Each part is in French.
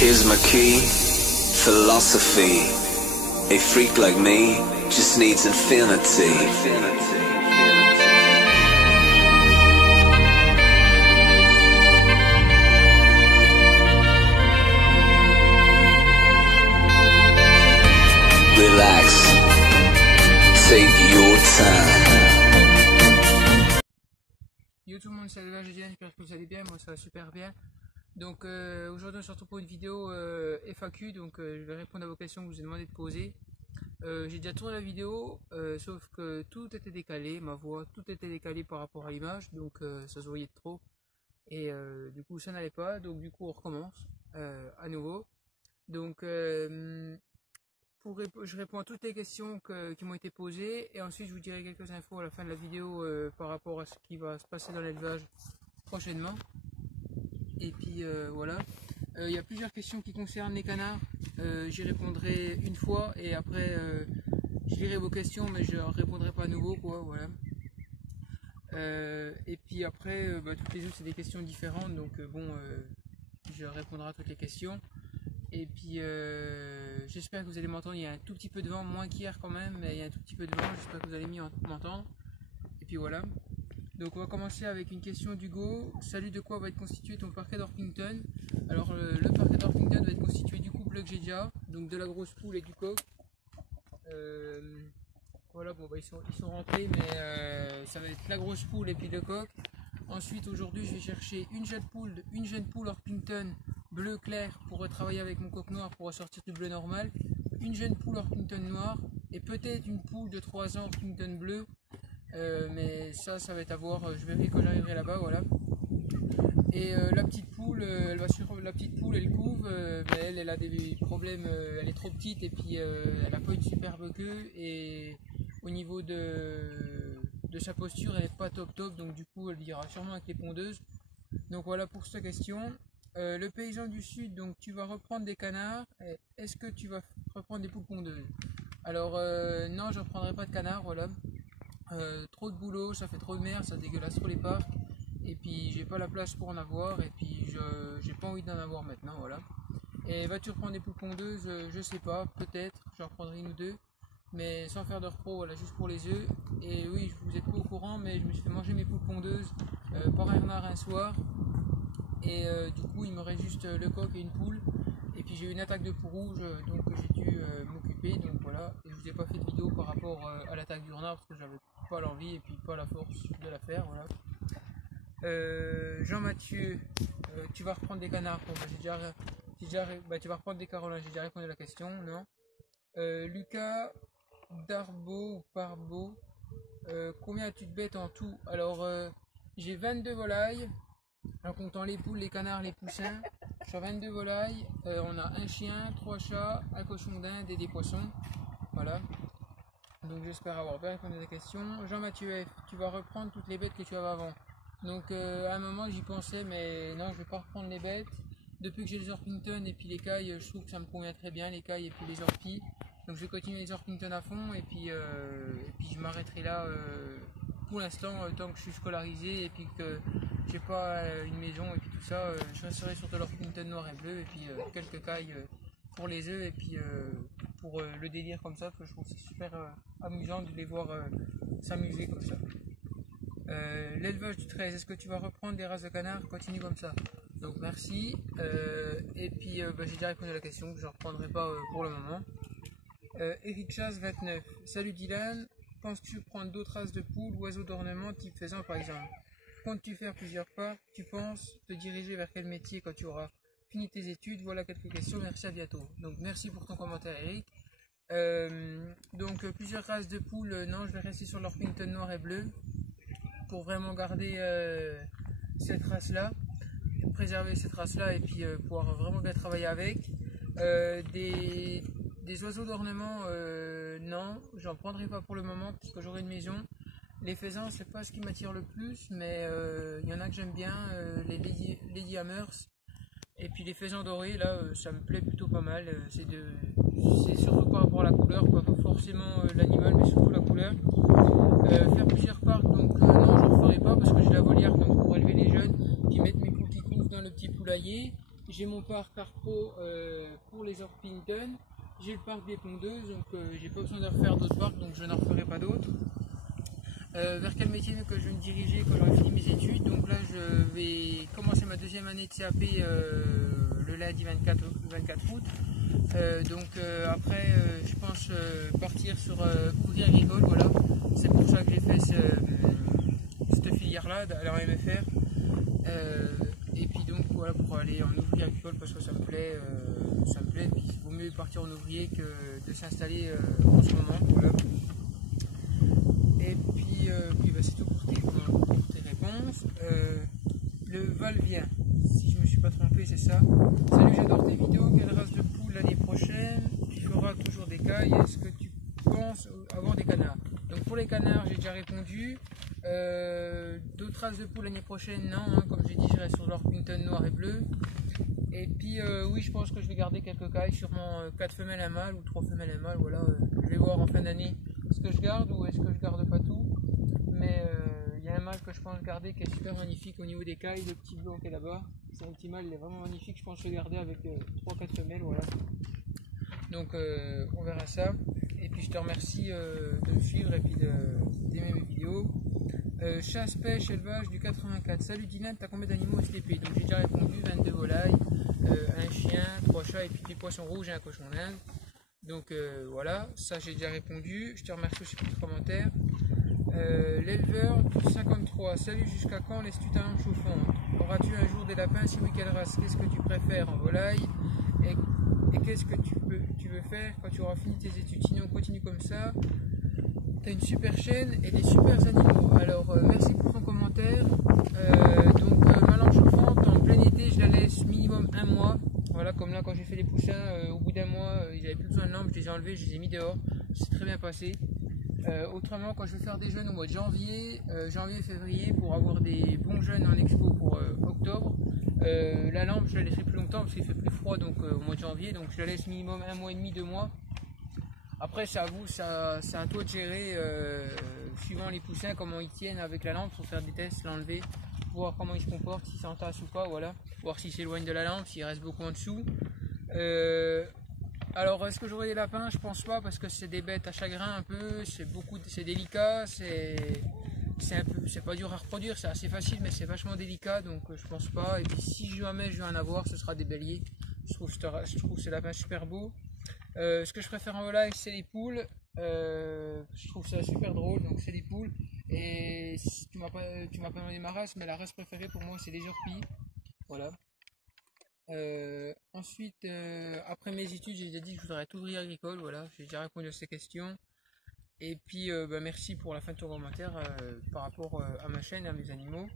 Here's my key, philosophy. A freak like me just needs infinity. Relax, take your time. Yo tout le monde, salut, j'espère que vous allez bien, moi ça va super bien. Donc aujourd'hui on se retrouve pour une vidéo FAQ, donc je vais répondre à vos questions que je vous ai demandé de poser. J'ai déjà tourné la vidéo, sauf que tout était décalé, ma voix, tout était décalé par rapport à l'image, donc ça se voyait de trop. Et du coup ça n'allait pas, donc du coup on recommence à nouveau. Donc je réponds à toutes les questions qui m'ont été posées, et ensuite je vous dirai quelques infos à la fin de la vidéo par rapport à ce qui va se passer dans l'élevage prochainement. Et puis voilà, il y a plusieurs questions qui concernent les canards, j'y répondrai une fois et après je lirai vos questions, mais je ne répondrai pas à nouveau, quoi, voilà. Et puis après, toutes les autres c'est des questions différentes, donc je répondrai à toutes les questions. Et puis j'espère que vous allez m'entendre, il y a un tout petit peu de vent, moins qu'hier quand même, mais il y a un tout petit peu de vent, j'espère que vous allez mieux m'entendre. Et puis voilà. Donc on va commencer avec une question d'Hugo. Salut, de quoi va être constitué ton parquet d'Orpington? Alors le parquet d'Orpington va être constitué du couple que j'ai déjà, donc de la grosse poule et du coq. Voilà, bon ils sont rentrés, mais ça va être la grosse poule et puis le coq. Ensuite aujourd'hui je vais chercher une jeune poule Orpington bleu clair pour travailler avec mon coq noir pour ressortir du bleu normal. Une jeune poule Orpington noir et peut-être une poule de 3 ans Orpington bleu. Mais ça va être à voir, je verrai quand j'arriverai là-bas, voilà. Et la petite poule, elle va sur la petite poule, elle couve, mais elle a des problèmes, elle est trop petite et puis elle n'a pas une superbe queue, et au niveau de sa posture elle n'est pas top, donc du coup elle vivra sûrement avec les pondeuses. Donc voilà pour cette question. Le paysan du sud, donc tu vas reprendre des canards, est-ce que tu vas reprendre des poules pondeuses? Alors non, je ne reprendrai pas de canards, voilà. Trop de boulot, ça fait trop de merde, ça dégueulasse trop les parcs, et puis j'ai pas la place pour en avoir, et puis j'ai pas envie d'en avoir maintenant, voilà. Et vas-tu reprendre des poules pondeuses? Je sais pas, peut-être, j'en reprendrai une ou deux, mais sans faire de repos, voilà, juste pour les œufs. Et oui, vous êtes pas au courant, mais je me suis fait manger mes poules pondeuses par un renard un soir, et du coup il me reste juste le coq et une poule, et puis j'ai eu une attaque de poux rouge, donc j'ai dû m'occuper, donc voilà. Et je vous ai pas fait de vidéo par rapport à l'attaque du renard parce que j'avais pas l'envie et puis pas la force de la faire, voilà. Jean-Mathieu, tu vas reprendre des canards? Bon, tu vas reprendre des carolins, j'ai déjà répondu à la question, non. Lucas Darbo ou Parbo, combien as-tu de bêtes en tout? Alors j'ai 22 volailles en comptant les poules, les canards, les poussins. Sur 22 volailles, on a un chien, 3 chats, un cochon d'Inde et des poissons, voilà. Donc j'espère avoir bien répondu à la question. Jean-Mathieu F, tu vas reprendre toutes les bêtes que tu avais avant? Donc à un moment j'y pensais, mais non, je vais pas reprendre les bêtes. Depuis que j'ai les Orpington et puis les cailles, je trouve que ça me convient très bien, les cailles et puis les orpis. Donc je vais continuer les Orpington à fond, et puis je m'arrêterai là pour l'instant, tant que je suis scolarisé et puis que j'ai pas une maison et puis tout ça. Je resterai sur de l'Orpington noir et bleu, et puis quelques cailles pour les œufs, et puis pour le délire comme ça, parce que je trouve que c'est super amusant de les voir s'amuser comme ça. L'élevage du 13, est-ce que tu vas reprendre des races de canards? Continue comme ça. Donc merci. Et puis j'ai déjà répondu à la question, je ne reprendrai pas pour le moment. Eric Chas 29, salut Dylan, penses-tu prendre d'autres races de poules, oiseaux d'ornement type faisan par exemple? Comptes-tu faire plusieurs pas? Tu penses te diriger vers quel métier quand tu auras fini tes études? Voilà quelques questions, merci, à bientôt. Donc merci pour ton commentaire Eric. Donc plusieurs races de poules, non, je vais rester sur l'Orpington noir et bleu pour vraiment garder cette race là, préserver cette race là, et puis pouvoir vraiment bien travailler avec. Des oiseaux d'ornement, non, j'en prendrai pas pour le moment parce que j'aurai une maison. Les faisans, c'est pas ce qui m'attire le plus, mais il y en a que j'aime bien, les Lady Hammers. Et puis les faisans dorés, là, ça me plaît plutôt pas mal. C'est surtout par rapport à la couleur, pas forcément l'animal, mais surtout la couleur. Faire plusieurs parcs, donc non, je ne ferai pas parce que j'ai la volière, donc pour élever les jeunes, puis mettre mes poules qui couvent dans le petit poulailler. j'ai mon parc Car Pro pour les Orpington, j'ai le parc des pondeuses, donc j'ai pas besoin de refaire d'autres parcs, donc je n'en referai pas d'autres. Vers quel métier que je vais me diriger quand j'aurai fini mes études? Donc là je vais commencer ma deuxième année de CAP le lundi 24 août. Après je pense partir sur ouvrier agricole, voilà. C'est pour ça que j'ai fait cette filière là à la MFR. Et puis donc voilà, pour aller en ouvrier agricole parce que ça me plaît, et puis il vaut mieux partir en ouvrier que de s'installer en ce moment, voilà. Et puis c'est tout pour tes réponses. Le va-et-vient, si je me suis pas trompé, c'est ça. Salut, j'adore tes vidéos. Quelle race de poule l'année prochaine? Tu feras toujours des cailles. Est-ce que tu penses avoir des canards? Donc pour les canards, j'ai déjà répondu. D'autres races de poules l'année prochaine, non. Hein, comme j'ai dit, je reste sur l'Orpington noir et bleu. Et puis oui, je pense que je vais garder quelques cailles, sûrement 4 femelles, un mâle ou 3 femelles, un mâle. Voilà, je vais voir en fin d'année ce que je garde ou est-ce que je garde pas tout. Mais il y a un mâle que je pense garder qui est super magnifique au niveau des cailles, le petit blond qui est là-bas. C'est un petit mâle, il est vraiment magnifique, je pense que je vais garder avec 3-4 femelles, voilà. Donc on verra ça. Et puis je te remercie de me suivre et puis d'aimer mes vidéos. Chasse, pêche, élevage du 84. Salut Dylan, t'as combien d'animaux STP? Donc j'ai déjà répondu, 22 volailles, un chien, 3 chats et puis des poissons rouges et un cochon d'Inde. Donc voilà, ça j'ai déjà répondu. Je te remercie aussi pour tes commentaires. L'éleveur du 53. Salut, jusqu'à quand laisses-tu ta lampe chauffante? Auras-tu un jour des lapins? Si oui, quelle race? Qu'est-ce que tu préfères en volaille? Et qu'est-ce que tu veux faire quand tu auras fini tes études? Sinon, continue comme ça. Tu as une super chaîne et des super animaux. Alors, merci pour ton commentaire. Ma lampe chauffante, en plein été, je la laisse minimum 1 mois. Voilà, comme là, quand j'ai fait les poussins, au bout d'1 mois, ils n'avaient plus besoin de lampe. Je les ai enlevés, je les ai mis dehors. C'est très bien passé. Autrement, quand je vais faire des jeunes au mois de janvier, février, pour avoir des bons jeunes en expo pour octobre, la lampe, je la laisserai plus longtemps parce qu'il fait plus froid donc au mois de janvier. Donc, je la laisse minimum 1 mois et demi, 2 mois. Après, c'est à vous, c'est à toi de gérer, suivant les poussins, comment ils tiennent avec la lampe, pour faire des tests, l'enlever, voir comment ils se comportent, s'ils s'entassent ou pas, voilà. Voir s'ils s'éloignent de la lampe, s'il reste beaucoup en dessous. Alors, est-ce que j'aurai des lapins? Je pense pas, parce que c'est des bêtes à chagrin un peu, c'est délicat, c'est pas dur à reproduire, c'est assez facile, mais c'est vachement délicat, donc je pense pas. Et puis si jamais je vais en avoir, ce sera des béliers. Je trouve ces lapins super beaux. Ce que je préfère en volaille, c'est les poules. Je trouve ça super drôle, donc c'est les poules. Et si tu m'as pas demandé ma race, mais la race préférée pour moi, c'est les Jorpies. Voilà. Ensuite, après mes études, j'ai déjà dit que je voudrais être ouvrier agricole. Voilà, j'ai déjà répondu à ces questions. Et puis, merci pour la fin de ton commentaire par rapport à ma chaîne et à mes animaux.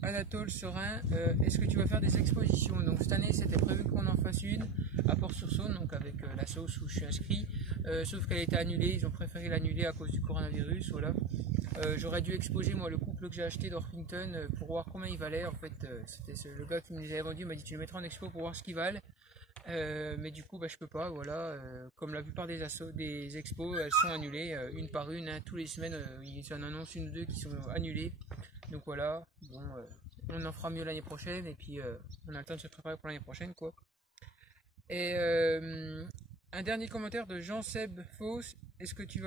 Anatole Serein, est-ce que tu vas faire des expositions? Donc cette année c'était prévu qu'on en fasse une à Port-sur-Saône, donc avec la sauce où je suis inscrit, sauf qu'elle a été annulée, ils ont préféré l'annuler à cause du coronavirus, voilà. J'aurais dû exposer moi le couple que j'ai acheté d'Orpington pour voir combien il valait, en fait c'était le gars qui me les avait vendus, m'a dit tu les mettras en expo pour voir ce qu'ils valent. Mais du coup je peux pas, voilà, comme la plupart des expos elles sont annulées une par une, hein, tous les semaines ils en annoncent une ou deux qui sont annulées, donc voilà, bon, on en fera mieux l'année prochaine et puis on a le temps de se préparer pour l'année prochaine quoi. Et un dernier commentaire de Jean-Seb Fausse, est-ce que tu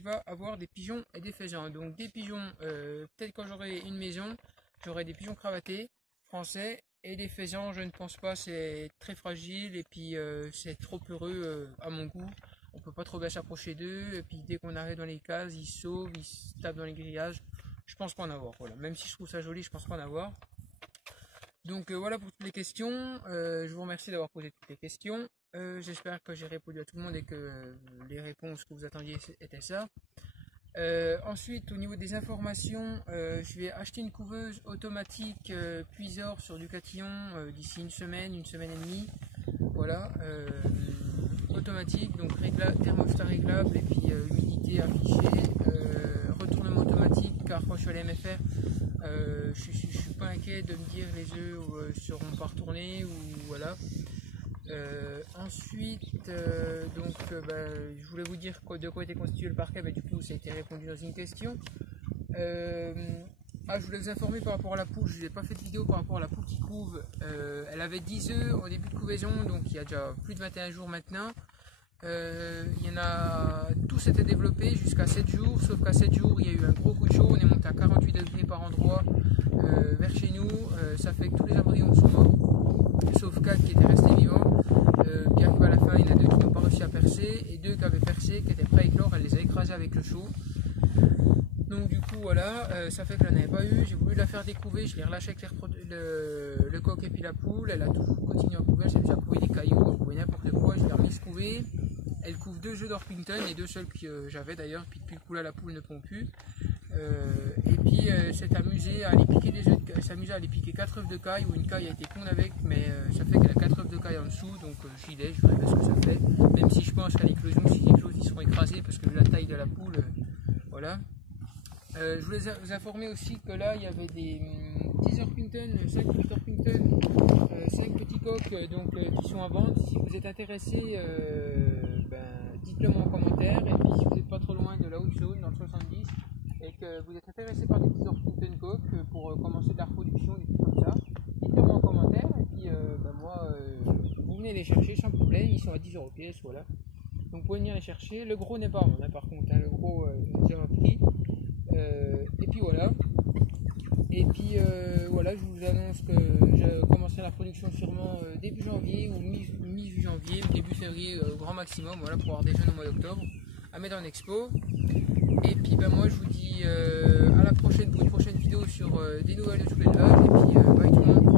vas avoir des pigeons et des faisans? Donc des pigeons, peut-être quand j'aurai une maison, j'aurai des pigeons cravatés français. Et les faisans, je ne pense pas, c'est très fragile et puis c'est trop peureux à mon goût. On peut pas trop bien s'approcher d'eux et puis dès qu'on arrive dans les cases, ils sauvent, ils se tapent dans les grillages. Je pense pas en avoir, voilà. Même si je trouve ça joli, je pense pas en avoir. Donc voilà pour toutes les questions. Je vous remercie d'avoir posé toutes les questions. J'espère que j'ai répondu à tout le monde et que les réponses que vous attendiez étaient ça. Ensuite, au niveau des informations, je vais acheter une couveuse automatique Puisor sur du Catillon d'ici une semaine et demie. Voilà, automatique, donc thermostat réglable et puis humidité affichée, retournement automatique car quand je suis à la MFR, je suis pas inquiet de me dire les œufs seront pas retournés ou voilà. Ensuite, je voulais vous dire de quoi était constitué le parquet, mais du coup ça a été répondu dans une question. Ah, je voulais vous informer par rapport à la poule, je n'ai pas fait de vidéo par rapport à la poule qui couve. Elle avait 10 œufs au début de couvaison, donc il y a déjà plus de 21 jours maintenant. Il y en a, tout s'était développé jusqu'à 7 jours, sauf qu'à 7 jours il y a eu un gros coup de chaud, on est monté à 48 degrés par endroit vers chez nous, ça fait que tous les embryons sont morts, sauf 4 qui étaient restés vivants. Puis arrivé à la fin, il y en a 2 qui n'ont pas réussi à percer, et 2 qui avaient percé, qui étaient prêts à éclore, elle les a écrasés avec le chaud. Donc du coup voilà, ça fait que je n'en avais pas eu, j'ai voulu la faire découver, je l'ai relâché avec le coq et puis la poule, elle a toujours continué à couver, j'ai déjà couvé des cailloux, elle couvait n'importe quoi, je l'ai remise couver. Elle couvre 2 œufs d'Orpington, les 2 seuls que j'avais d'ailleurs, puis depuis le coup là la poule ne pond plus. Et puis s'est amusée à aller piquer des œufs, elle s'amusait à aller piquer 4 œufs de caille, ou une caille a été pondue avec, mais ça fait qu'elle a 4 œufs de caille en dessous, donc j'y vais, je verrai ce que ça fait. Même si je pense qu'à l'éclosion, si ils éclosent, ils seront écrasés parce que vu la taille de la poule, voilà. Je voulais vous informer aussi que là il y avait des petits Orpington, 5 petits Orpington, 5 petits coqs qui sont à vendre. Si vous êtes intéressé, dites-le moi en commentaire. Et puis si vous n'êtes pas trop loin de la Haute-Saône, dans le 70, et que vous êtes intéressé par des petits Orpington coqs pour commencer de la reproduction, des trucs comme ça, dites-le moi en commentaire. Et puis vous venez les chercher sans problème, ils sont à 10 € pièce, voilà. Donc vous pouvez venir les chercher. Le gros n'est pas à vendre par contre, hein. Le gros est déjà pris. Et puis voilà. Et puis voilà, je vous annonce que je commencerai la production sûrement début janvier ou mi-janvier, début février au grand maximum, voilà, pour avoir des jeunes au mois d'octobre à mettre en expo. Et puis moi je vous dis à la prochaine pour une prochaine vidéo sur des nouvelles de tout l'élevage. Et puis bye tout le monde.